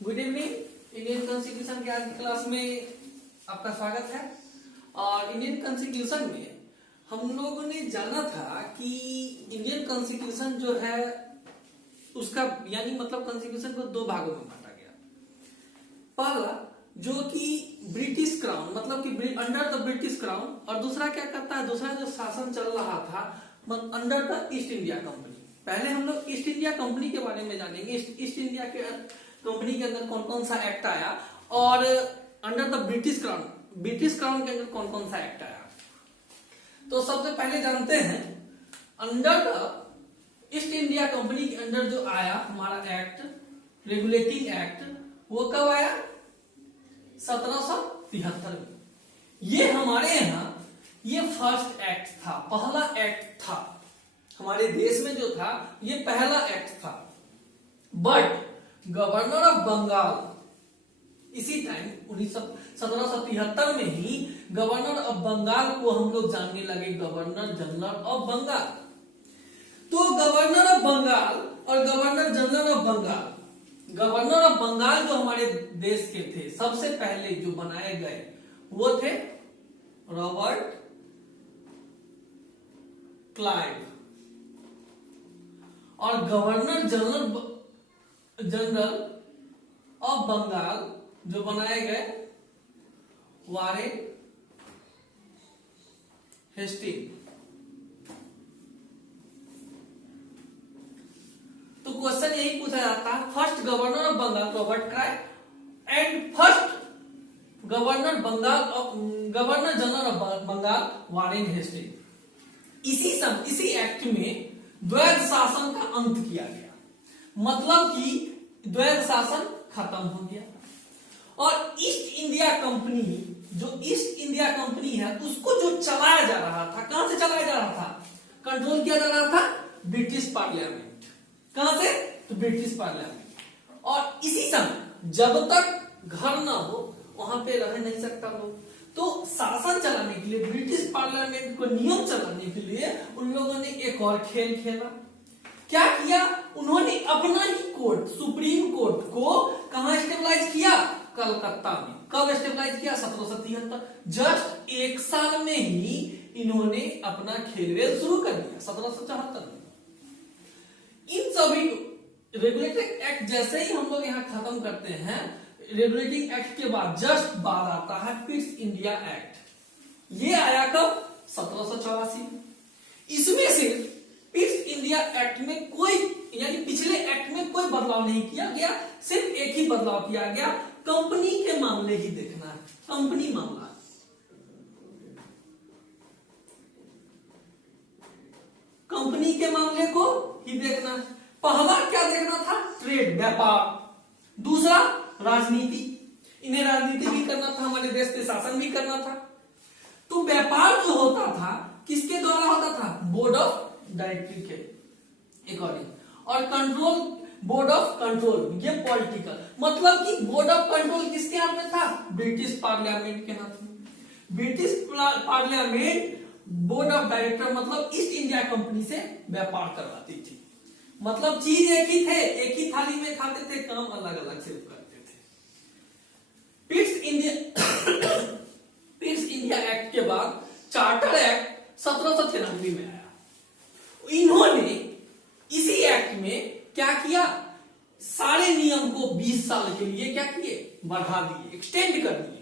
Good evening. Indian constitution के आज की क्लास में आपका स्वागत है। और इंडियन कॉन्स्टिट्यूशन में हम लोगों ने जाना था कि इंडियन कॉन्स्टिट्यूशन जो है उसका यानी मतलब कॉन्स्टिट्यूशन को दो भागों में बांटा गया। पहला जो कि ब्रिटिश क्राउन मतलब कि अंडर द ब्रिटिश क्राउन, और दूसरा क्या करता है, दूसरा जो शासन चल रहा था under the east India company. पहले हम लोग ईस्ट इंडिया कंपनी के बारे में जानेंगे। ईस्ट इंडिया के कंपनी के अंदर कौन कौन सा एक्ट आया और अंडर द ब्रिटिश क्राउन के अंदर कौन कौन सा एक्ट आया। तो सबसे पहले जानते हैं under the east India company के अंदर जो आया हमारा एक्ट, रेगुलेटिंग एक्ट, वो कब आया? 1773 में। ये हमारे यहाँ ये फर्स्ट एक्ट था, पहला एक्ट था हमारे देश में जो था, ये पहला एक्ट था। बट गवर्नर ऑफ बंगाल इसी टाइम 1773 में ही गवर्नर ऑफ बंगाल को हम लोग जानने लगे, गवर्नर जनरल ऑफ बंगाल। तो गवर्नर ऑफ बंगाल और governor general of Bengal, governor of Bengal जो हमारे देश के थे सबसे पहले जो बनाए गए वो थे रॉबर्ट क्लाइव, और गवर्नर जनरल ऑफ बंगाल जो बनाए गए वारेन हेस्टिंग। तो क्वेश्चन यही पूछा जाता है, first governor of Bengal Robert Clive and first governor general of Bengal Warren Hastings. इसी एक्ट में द्वैध शासन का अंत किया गया, मतलब कि द्वैध शासन खत्म हो गया। और ईस्ट इंडिया कंपनी, जो ईस्ट इंडिया कंपनी है उसको जो चलाया जा रहा था, कहां से चलाया जा रहा था? कंट्रोल किया जा रहा था ब्रिटिश पार्लियामेंट। कहां से? तो ब्रिटिश पार्लियामेंट। और इसी समय जब तक घर ना हो वहां पे रह नहीं सकता लोग, तो शासन चलाने के लिए, ब्रिटिश पार्लियामेंट को नियम चलाने के लिए उन लोगों ने एक और खेल खेला। क्या किया? उन्होंने अपना ही कोर्ट, सुप्रीम कोर्ट को कहां स्टेबलाइज किया? कलकत्ता में। कब स्टेबलाइज किया? 1773। जस्ट एक साल में ही इन्होंने अपना खेल शुरू कर दिया 1774 में। इन सभी रेगुलेटिंग एक्ट जैसे ही हम लोग यहाँ खत्म करते हैं, रेगुलेटिंग एक्ट के बाद जस्ट बाद आता है पिट्स इंडिया एक्ट। ये आया कब? 1784 में। इसमें सिर्फ पिट्स इंडिया एक्ट में कोई यानी पिछले एक्ट में कोई बदलाव नहीं किया गया, सिर्फ एक ही बदलाव किया गया, कंपनी के मामले ही देखना है, कंपनी मामला। कंपनी के मामले को ही देखना है। पहला क्या देखना था? ट्रेड, व्यापार। दूसरा राजनीति, इन्हें राजनीति भी करना था, हमारे देश पे शासन भी करना था। तो व्यापार जो होता था किसके द्वारा होता था? बोर्ड ऑफ डायरेक्टरी के अकॉर्डिंग। और कंट्रोल, बोर्ड ऑफ कंट्रोल, ये पॉलिटिकल, मतलब कि बोर्ड ऑफ कंट्रोल किसके हाथ में था? ब्रिटिश पार्लियामेंट के हाथ में। British parliament board of director मतलब ईस्ट इंडिया कंपनी से व्यापार करवाती थी। मतलब चीज एक ही थे, एक ही थाली में खाते थे, काम अलग अलग से करते थे। पिट्स इंडिया एक्ट के बाद चार्टर एक्ट 1793 में आया। इन्होंने इसी एक्ट में क्या किया? सारे नियम को 20 साल के लिए क्या किए? बढ़ा दिए, एक्सटेंड कर दिए।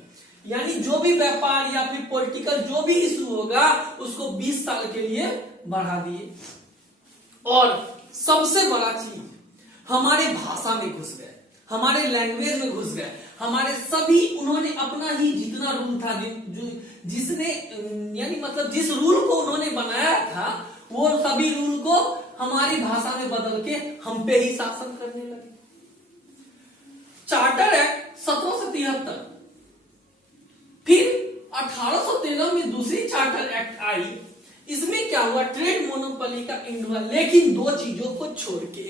यानी जो भी व्यापार या फिर पॉलिटिकल जो भी इशू होगा उसको 20 साल के लिए बढ़ा दिए। और सबसे बड़ा चीज, हमारे भाषा में घुस गए, हमारे लैंग्वेज में घुस गए, हमारे सभी, उन्होंने अपना ही जितना रूल था, जिसने यानी मतलब जिस रूल को उन्होंने बनाया था वो सभी रूल को हमारी भाषा में बदल के हम पे ही शासन करने लगे। चार्टर एक्ट 1773, फिर 1813 में दूसरी चार्टर एक्ट आई। इसमें क्या हुआ? ट्रेड मोनोपोली का एंड हुआ, लेकिन दो चीजों को छोड़ के,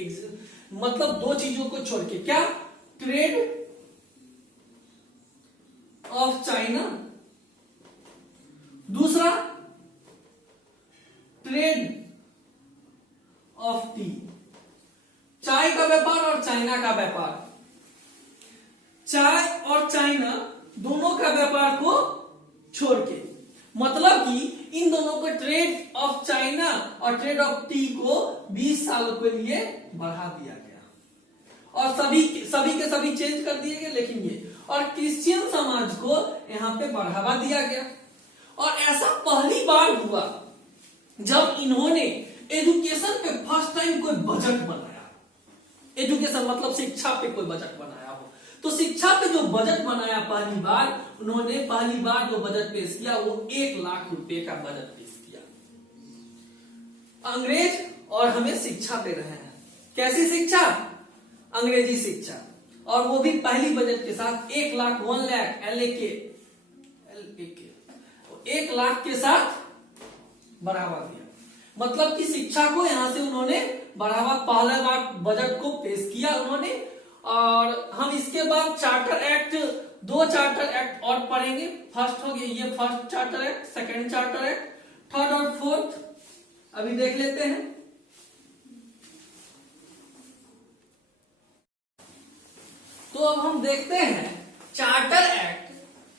मतलब दो चीजों को छोड़ के। क्या? ट्रेड ऑफ चाइना, दूसरा ट्रेड ऑफ टी, चाय का व्यापार और चाइना का व्यापार। चाय और चाइना दोनों का व्यापार को छोड़ के, मतलब कि इन दोनों को ट्रेड ऑफ चाइना और ट्रेड ऑफ टी को 20 साल के लिए बढ़ा दिया गया और सभी के सभी चेंज कर दिए गए, लेकिन ये और क्रिश्चियन समाज को यहाँ पे बढ़ावा दिया गया। और ऐसा पहली बार हुआ जब इन्होंने एजुकेशन पे फर्स्ट टाइम कोई बजट बनाया। एजुकेशन मतलब शिक्षा पे कोई बजट बनाया हो, तो शिक्षा पे जो बजट बनाया पहली बार, उन्होंने पहली बार जो बजट पेश किया वो 1 लाख रुपए का बजट पेश किया। अंग्रेज और हमें शिक्षा दे रहे हैं, कैसी शिक्षा? अंग्रेजी शिक्षा, और वो भी पहली बजट के साथ 1 लाख 1 लाख LAK 1 लाख के साथ बढ़ावा दिया। मतलब कि शिक्षा को यहां से उन्होंने बढ़ावा, पहला बार बजट को पेश किया उन्होंने। और हम इसके बाद चार्टर एक्ट, 2 चार्टर एक्ट और पढ़ेंगे। फर्स्ट हो गया ये first charter act, second charter act, third और फोर्थ अभी देख लेते हैं। तो अब हम देखते हैं चार्टर एक्ट,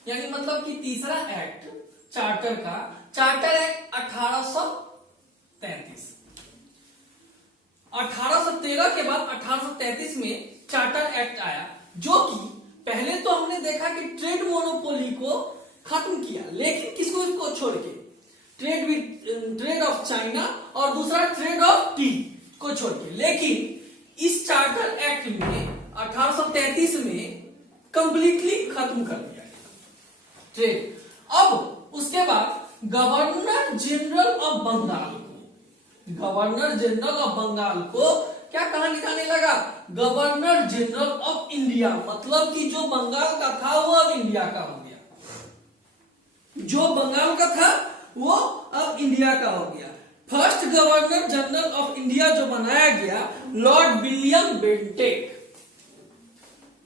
यानी मतलब कि तीसरा एक्ट चार्टर का, चार्टर एक्ट 1833। 1813 के बाद 1833 में चार्टर एक्ट आया, जो कि पहले तो हमने देखा कि ट्रेड मोनोपोली को खत्म किया, लेकिन किसको छोड़ के? ट्रेड ऑफ चाइना और दूसरा ट्रेड ऑफ टी को छोड़ के। लेकिन इस चार्टर एक्ट में 1833 में कंप्लीटली खत्म कर दिया गया ट्रेड। अब उसके बाद गवर्नर जनरल ऑफ बंगाल को, गवर्नर जनरल ऑफ बंगाल को क्या कहा जाने लगा? गवर्नर जनरल ऑफ इंडिया, मतलब कि जो बंगाल का था वो अब इंडिया का हो गया, जो बंगाल का था वो अब इंडिया का हो गया। First governor general of India जो बनाया गया, Lord William Bentinck.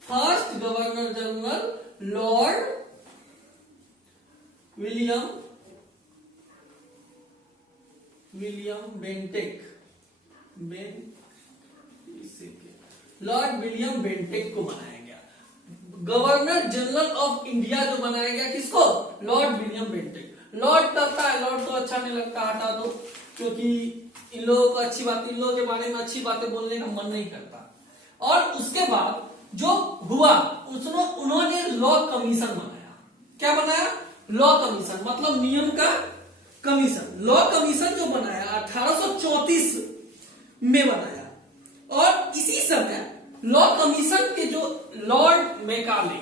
First governor general Lord William Bentinck, Lord William Bentinck को बनाया गया। गवर्नर जनरल ऑफ इंडिया जो बनाया गया किसको? Lord William Bentinck. लॉर्ड करता है, लॉर्ड तो अच्छा नहीं लगता, हटा दो, क्योंकि इन लोगों को अच्छी बात, इन लोगों के बारे में अच्छी बातें बोलने का मन नहीं करता। और उसके बाद जो हुआ, उन्होंने लॉ कमीशन बनाया। क्या बनाया? लॉ कमीशन, मतलब नियम का कमीशन। लॉ कमीशन जो बनाया 1834 में बनाया। और इसी समय लॉ कमीशन के जो लॉर्ड मैकाले,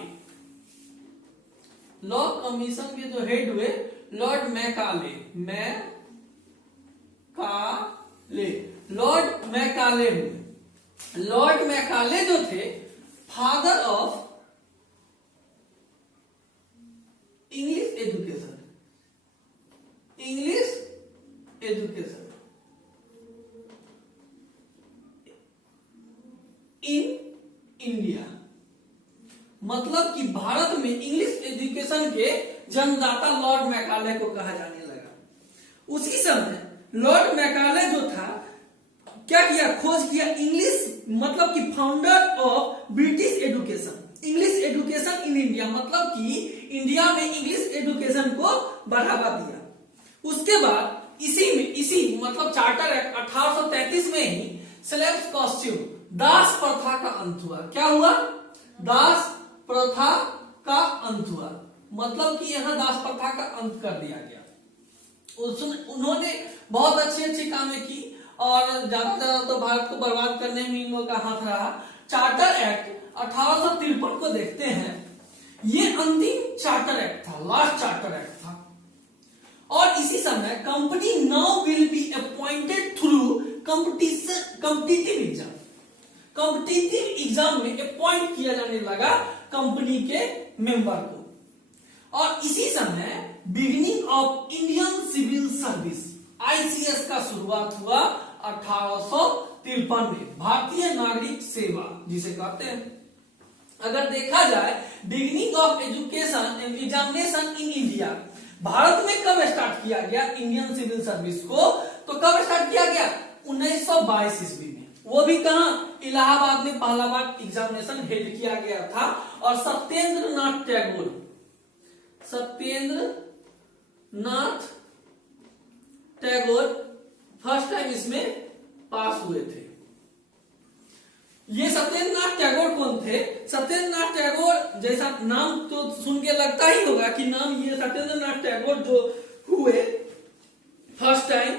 लॉ कमीशन के जो हेड हुए लॉर्ड मैकाले, लॉर्ड मैकाले हुए। लॉर्ड मैकाले जो थे father of English education, English education in India, मतलब कि भारत में इंग्लिश एजुकेशन के जन्मदाता लॉर्ड मैकाले को कहा जाने लगा। उसी समय लॉर्ड मैकाले जो था क्या किया? खोज किया इंग्लिश, मतलब कि founder of British education, English education in India, मतलब कि इंडिया में इंग्लिश एजुकेशन को बढ़ावा दिया। उसके बाद इसी मतलब चार्टर एक्ट 1833 में ही स्लेव्स कॉस्ट्यूम, दास प्रथा का अंत हुआ। क्या हुआ? दास प्रथा का अंत हुआ, मतलब कि यहां दास प्रथा का अंत कर दिया गया। उन्होंने बहुत अच्छी कामें की और ज्यादा तो भारत को बर्बाद करने में इन लोगों का हाथ रहा। चार्टर एक्ट 1853 को देखते हैं, ये अंतिम चार्टर एक्ट था, लास्ट चार्टर एक्ट था। और इसी समय company now will be appointed through competitive exam, competitive exam में अपॉइंट किया जाने लगा कंपनी के मेंबर को। और इसी समय beginning of Indian civil service ICS का शुरुआत हुआ 1853 में, भारतीय नागरिक सेवा जिसे कहते हैं। अगर देखा जाए beginning of education examination in India, Bharat में कब स्टार्ट किया गया इंडियन सिविल सर्विस को? तो कब स्टार्ट किया गया? 1922 ईस्वी में। वो भी कहां, इलाहाबाद में पहला बार एग्जामिनेशन हेल्ड किया गया था। और सत्येंद्र नाथ टैगोर फर्स्ट टाइम इसमें पास हुए थे। ये सत्येंद्र नाथ टैगोर कौन थे? सत्येंद्र नाथ टैगोर जैसा नाम तो सुन के लगता ही होगा कि नाम ये सत्येंद्र नाथ टैगोर जो हुए फर्स्ट टाइम,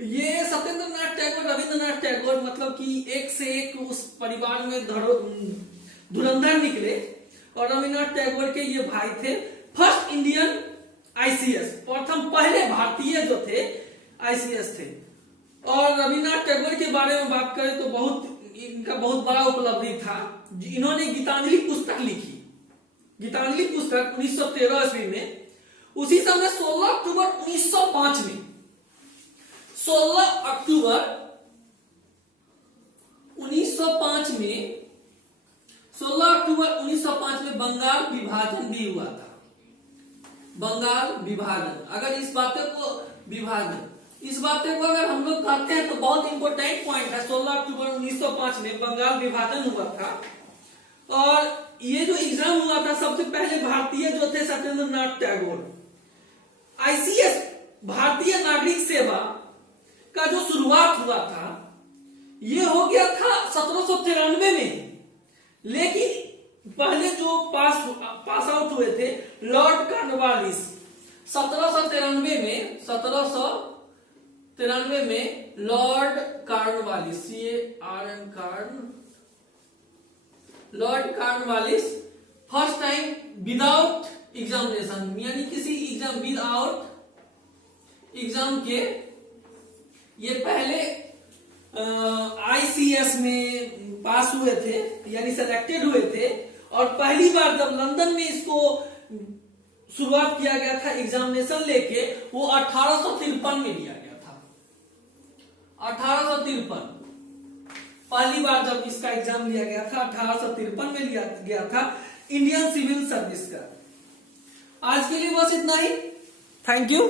ये सत्येंद्र नाथ टैगोर, रविंद्रनाथ टैगोर मतलब कि एक से एक उस परिवार में धुरंधर निकले। और रविंद्रनाथ टैगोर के ये भाई थे। फर्स्ट इंडियन आईसीएस, प्रथम पहले भारतीय जो थे आईसीएस थे। और रविंद्रनाथ टैगोर के बारे में बात करें तो इनका बहुत बड़ा उपलब्धि था। इन्होंने गीतांजलि पुस्तक लिखी। गीतांजलि पुस्तक 1913 ईस्वी में। उसी समय 16 अक्टूबर 1905 में 16 अक्टूबर 1905 में 16 अक्टूबर 1905 में बंगाल विभाजन भी हुआ था। बंगाल विभाजन, अगर इस बातें को अगर हम लोग कहते हैं तो बहुत इंपॉर्टेंट पॉइंट है। 16 अक्टूबर 1905 में बंगाल विभाजन हुआ था। और ये जो एग्जाम हुआ था, सबसे पहले भारतीय जो थे सत्येंद्र नाथ टैगोर। आईसीएस भारतीय नागरिक सेवा का जो शुरुआत हुआ था ये हो गया था 1793 में। लेकिन पहले जो पास आउट हुए थे लॉर्ड कॉर्नवालिस 1793 में Lord Cornwallis Lord Cornwallis first time without examination, यानी किसी एग्जाम विदाउट एग्जाम के ये पहले आईसीएस में पास हुए थे, यानी सेलेक्टेड हुए थे। और पहली बार जब लंदन में इसको शुरुआत किया गया था एग्जामिनेशन लेके, वो 1853 में लिया गया था। 1853 पहली बार जब इसका एग्जाम लिया गया था 1853 में लिया गया था इंडियन सिविल सर्विस का। आज के लिए बस इतना ही। Thank you.